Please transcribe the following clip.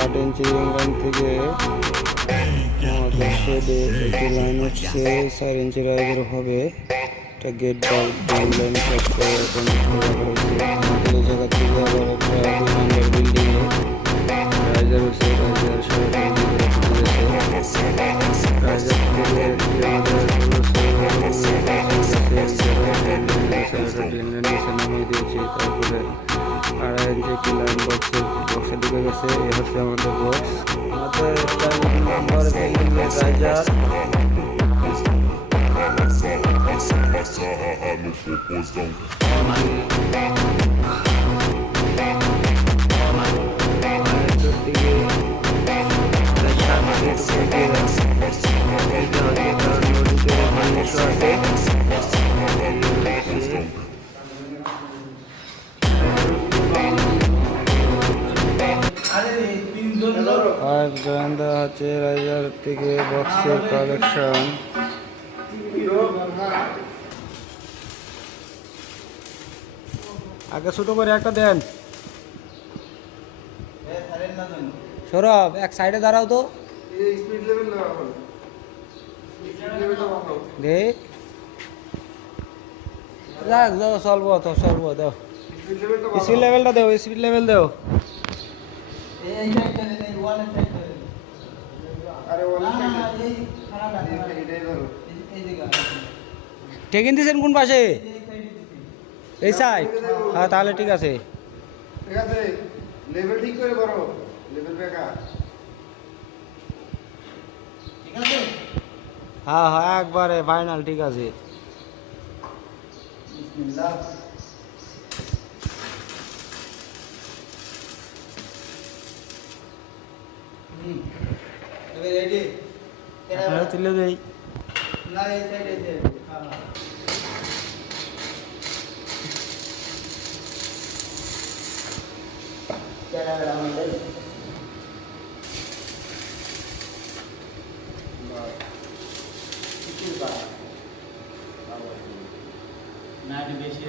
8 ইঞ্চি ring line থেকে আমাদের শেডে একটি লাইন হচ্ছে 4 ইঞ্চি রাইজার হবে। একটা গেট বাল্ব লাইন কাজ করে এখন আমাদের এই জায়গা থেকে আবার একটা 2 নম্বর বিল্ডিংয়ে রাইজার হচ্ছে। রাইজার সরাসরি রাইজার থেকে আমাদের নামিয়ে দিয়েছি। তারপরে 2.5 ইঞ্চি একটি লাইন বক্সে ঢুকে গেছে। এই হচ্ছে আমাদের বক্স। আমাদের 4 নম্বর বিল্ডিংয়ে রাইজার পাইপ জয়েন দেওয়া হচ্ছে রাইজার থেকে বক্সের কালেকশন। আগে ছোট করে একটা দেন। সৌরভ এক সাইডে দাঁড়াও তো দে যাক দাও সলভ তো সলভ দাও। স্পিড লেভেলটা দাও, স্পিড লেভেল দাও। টেকিং দিয়েছেন কোন পাশে? এই সাইড? হ্যাঁ তাহলে ঠিক আছে। ঠিক আছে, লেভেল ঠিক করে করো, লেভেল বেকা ঠিক আছে। হ্যাঁ হ্যাঁ একবারে ফাইনাল ঠিক আছে। বিসমিল্লাহ। এবারে রেডি আপনারা তুলে দেই না এই সাইডে আছে। হ্যাঁ चला আমাদের না বেশি